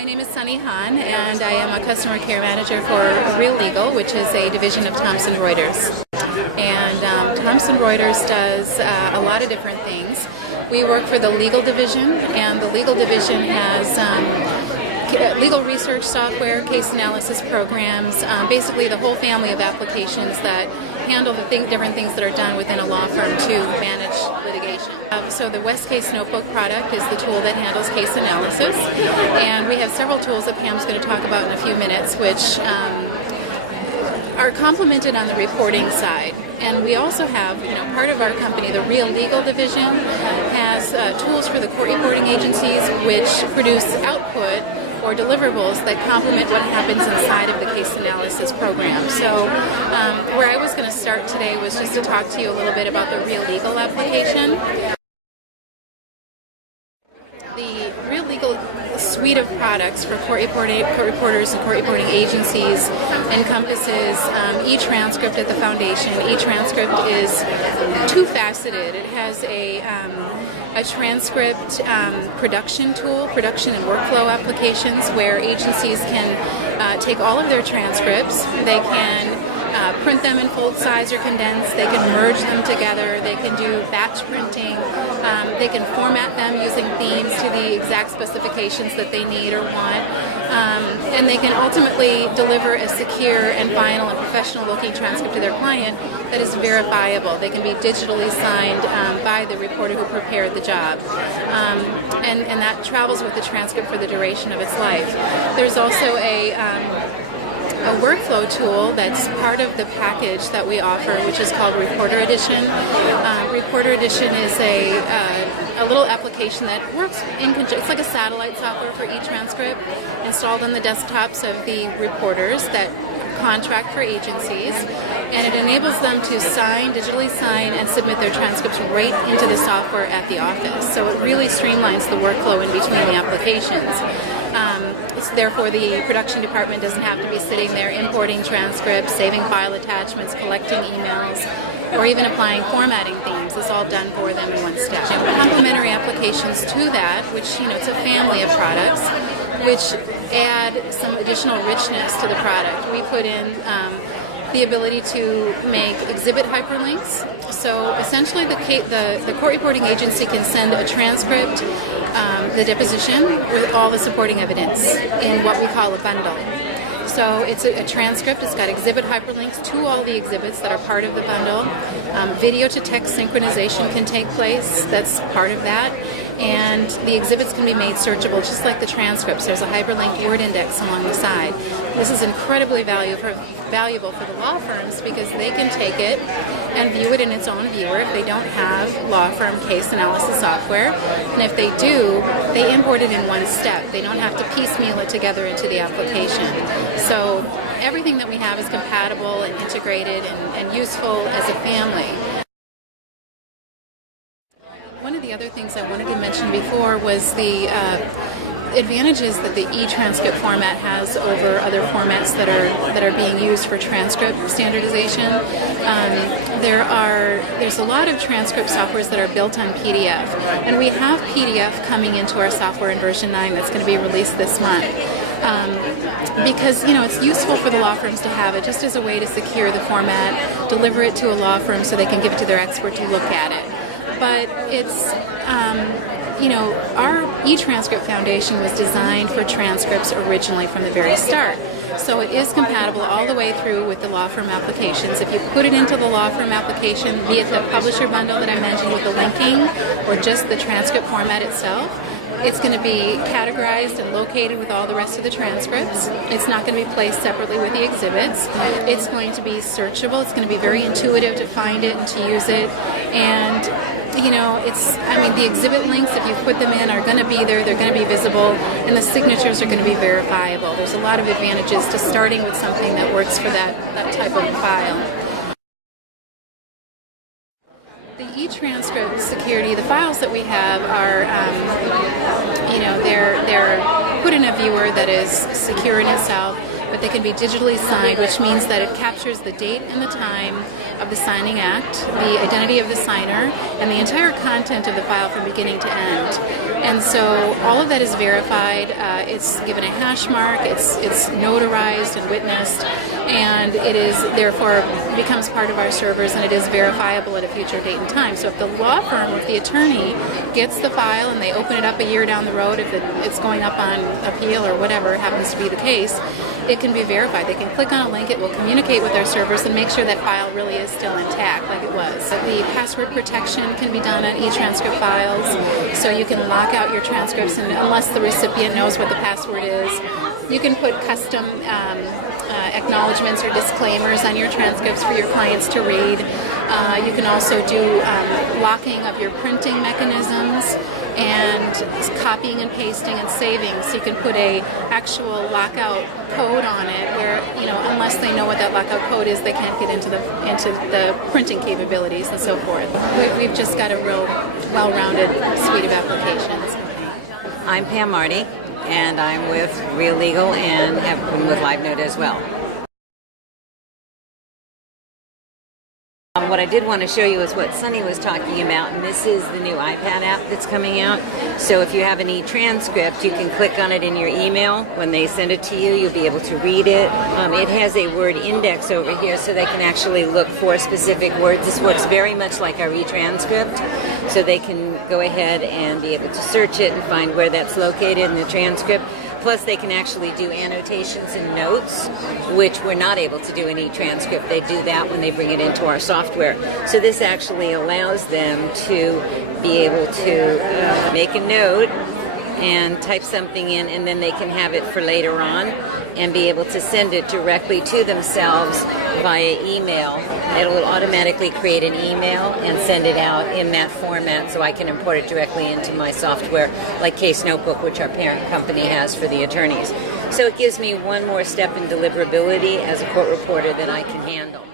My name is Sunny Han, and I am a customer care manager for RealLegal, which is a division of Thomson Reuters. And Thomson Reuters does a lot of different things. We work for the legal division, and the legal division has legal research software, case analysis programs, basically the whole family of applications that handle the different things that are done within a law firm to manage litigation. So the West Case Notebook product is the tool that handles case analysis, and we have several tools that Pam's going to talk about in a few minutes, which are complemented on the reporting side. And we also have, part of our company, the RealLegal division, has tools for the court reporting agencies which produce output or deliverables that complement what happens inside of the case analysis program. So where I was going to start today was just to talk to you a little bit about the RealLegal application. The RealLegal suite of products for court reporters and court reporting agencies encompasses e-transcript at the foundation. E-transcript is two-faceted. It has a transcript production tool, production and workflow applications where agencies can take all of their transcripts. They can print them in full size or condensed. They can merge them together. They can do batch printing. They can format them using themes to the exact specifications that they need or want. And they can ultimately deliver a secure and final and professional looking transcript to their client that is verifiable. They can be digitally signed by the reporter who prepared the job. And that travels with the transcript for the duration of its life. There's also a workflow tool that's part of the package that we offer, which is called Reporter Edition. Reporter Edition is a little application that works in conjunction. It's like a satellite software for e-transcript installed on the desktops of the reporters that contract for agencies, and it enables them to digitally sign and submit their transcripts right into the software at the office. So it really streamlines the workflow in between the applications. Therefore, the production department doesn't have to be sitting there importing transcripts, saving file attachments, collecting emails, or even applying formatting themes. It's all done for them in one step. Complementary applications to that, which, it's a family of products, which add some additional richness to the product. We put in the ability to make exhibit hyperlinks. So essentially the court reporting agency can send a transcript, the deposition, with all the supporting evidence in what we call a bundle. So it's a transcript. It's got exhibit hyperlinks to all the exhibits that are part of the bundle. Video to text synchronization can take place. That's part of that. And the exhibits can be made searchable just like the transcripts. There's a hyperlinked word index along the side. This is incredibly valuable for the law firms because they can take it and view it in its own viewer if they don't have law firm case analysis software. And if they do, they import it in one step. They don't have to piecemeal it together into the application. So everything that we have is compatible and integrated and useful as a family. One of the other things I wanted to mention before was the advantages that the e-transcript format has over other formats that are being used for transcript standardization. There's a lot of transcript softwares that are built on PDF, and we have PDF coming into our software in version 9 that's going to be released this month. Because it's useful for the law firms to have it just as a way to secure the format, deliver it to a law firm so they can give it to their expert to look at it. But it's, our e-transcript foundation was designed for transcripts originally from the very start. So it is compatible all the way through with the law firm applications. If you put it into the law firm application, be it the publisher bundle that I mentioned with the linking or just the transcript format itself, it's going to be categorized and located with all the rest of the transcripts. It's not going to be placed separately with the exhibits. It's going to be searchable. It's going to be very intuitive to find it and to use it. And the exhibit links, if you put them in, are going to be there, they're going to be visible, and the signatures are going to be verifiable. There's a lot of advantages to starting with something that works for that type of file. The e-transcript security, the files that we have are, they're put in a viewer that is secure in itself, but they can be digitally signed, which means that it captures the date and the time of the signing act, the identity of the signer, and the entire content of the file from beginning to end. And so all of that is verified. It's given a hash mark. It's notarized and witnessed, and it is therefore becomes part of our servers, and it is verifiable at a future date and time. So if the law firm or if the attorney gets the file and they open it up a year down the road, if it's going up on appeal or whatever happens to be the case, it can be verified. They can click on a link, it will communicate with our servers and make sure that file really is still intact like it was. The password protection can be done on e-transcript files, so you can lock out your transcripts, and unless the recipient knows what the password is, you can put custom acknowledgments or disclaimers on your transcripts for your clients to read. You can also do locking of your printing mechanisms and copying and pasting and saving. So you can put a actual lockout code on it where, unless they know what that lockout code is, they can't get into the printing capabilities and so forth. We've just got a real well-rounded suite of applications. I'm Pam Marty, and I'm with RealLegal and have been with LiveNote as well. What I did want to show you is what Sunny was talking about, and this is the new iPad app that's coming out. So if you have an e-transcript, you can click on it in your email. When they send it to you, you'll be able to read it. It has a word index over here, so they can actually look for specific words. This works very much like our e-transcript, so they can go ahead and be able to search it and find where that's located in the transcript. Plus, they can actually do annotations and notes, which we're not able to do in e-transcript. They do that when they bring it into our software. So this actually allows them to be able to make a note and type something in, and then they can have it for later on and be able to send it directly to themselves via email. It'll automatically create an email and send it out in that format, so I can import it directly into my software, like Case Notebook, which our parent company has for the attorneys. So it gives me one more step in deliverability as a court reporter that I can handle.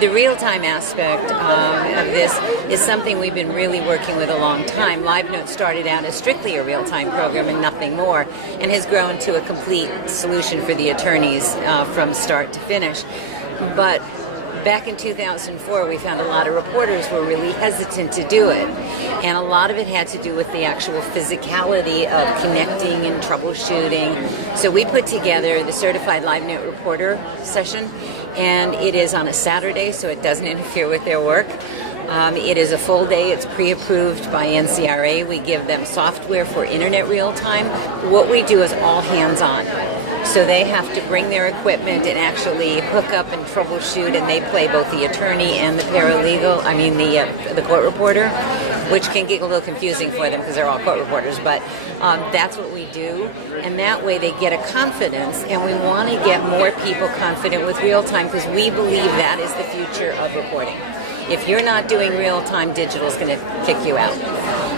The real-time aspect of this is something we've been really working with a long time. LiveNote started out as strictly a real-time program and nothing more, and has grown to a complete solution for the attorneys from start to finish. But back in 2004, we found a lot of reporters were really hesitant to do it. And a lot of it had to do with the actual physicality of connecting and troubleshooting. So we put together the Certified LiveNote Reporter session, and it is on a Saturday, so it doesn't interfere with their work. It is a full day. It's pre-approved by NCRA. We give them software for internet real time. What we do is all hands-on. So they have to bring their equipment and actually hook up and troubleshoot, and they play both the attorney and the paralegal, the court reporter, which can get a little confusing for them because they're all court reporters, but that's what we do, and that way they get a confidence, and we want to get more people confident with real time because we believe that is the future of reporting. If you're not doing real time, digital is going to kick you out.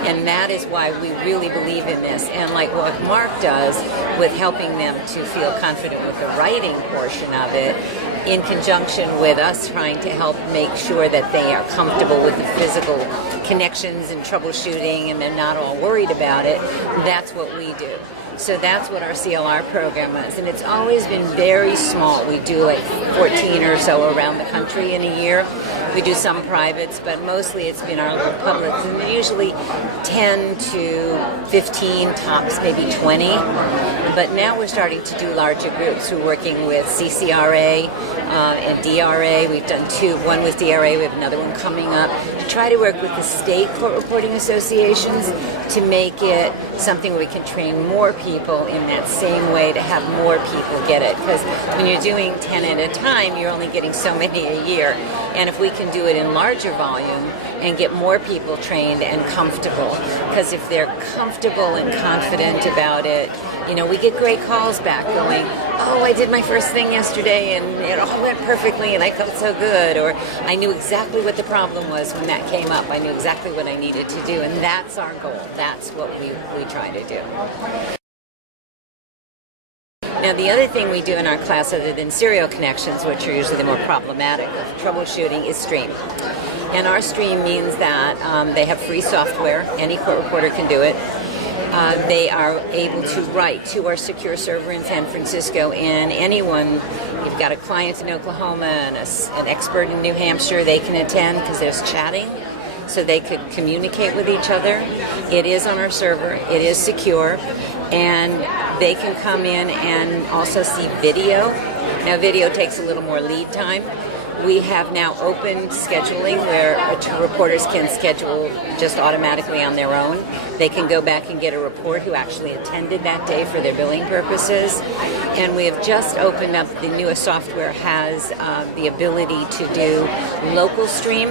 And that is why we really believe in this. And like what Mark does with helping them to feel confident with the writing portion of it, in conjunction with us trying to help make sure that they are comfortable with the physical connections and troubleshooting and they're not all worried about it, that's what we do. So that's what our CLR program is. And it's always been very small. We do like 14 or so around the country in a year. We do some privates, but mostly it's been our little publics. And they're usually 10 to 15, tops maybe 20. But now we're starting to do larger groups. We're working with CCRA and DRA. We've done two, one with DRA, we have another one coming up, to try to work with the state court reporting associations to make it something where we can train more people in that same way to have more people get it. Because when you're doing 10 at a time, you're only getting so many a year. And if we can do it in larger volume and get more people trained and comfortable, because if they're comfortable and confident about it, we get great calls back going, oh, I did my first thing yesterday and it all went perfectly and I felt so good, or I knew exactly what the problem was when that came up. I knew exactly what I needed to do, and that's our goal. That's what we try to do. Now, the other thing we do in our class, other than serial connections, which are usually the more problematic of troubleshooting, is stream. And our stream means that they have free software. Any court reporter can do it. They are able to write to our secure server in San Francisco, and anyone, if we've got a client in Oklahoma and an expert in New Hampshire. They can attend because there's chatting, so they could communicate with each other. It is on our server. It is secure, and they can come in and also see video. Now, video takes a little more lead time. We have now open scheduling where reporters can schedule just automatically on their own. They can go back and get a report who actually attended that day for their billing purposes. And we have just opened up, the newest software has the ability to do local stream.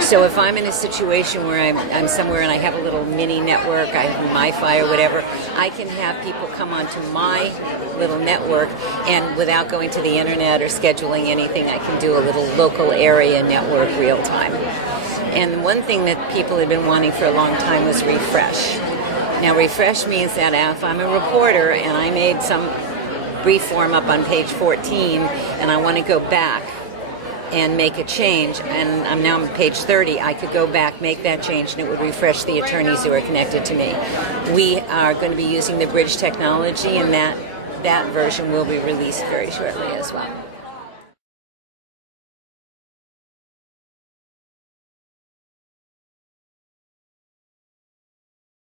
So if I'm in a situation where I'm somewhere and I have a little mini network, I have MiFi or whatever, I can have people come onto my little network, and without going to the internet or scheduling anything, I can do a little local area network real time. And one thing that people have been wanting for a long time was refresh. Now, refresh means that if I'm a reporter and I made some brief form up on page 14 and I want to go back and make a change, and I'm now on page 30, I could go back, make that change, and it would refresh the attorneys who are connected to me. We are going to be using the bridge technology, and that version will be released very shortly as well.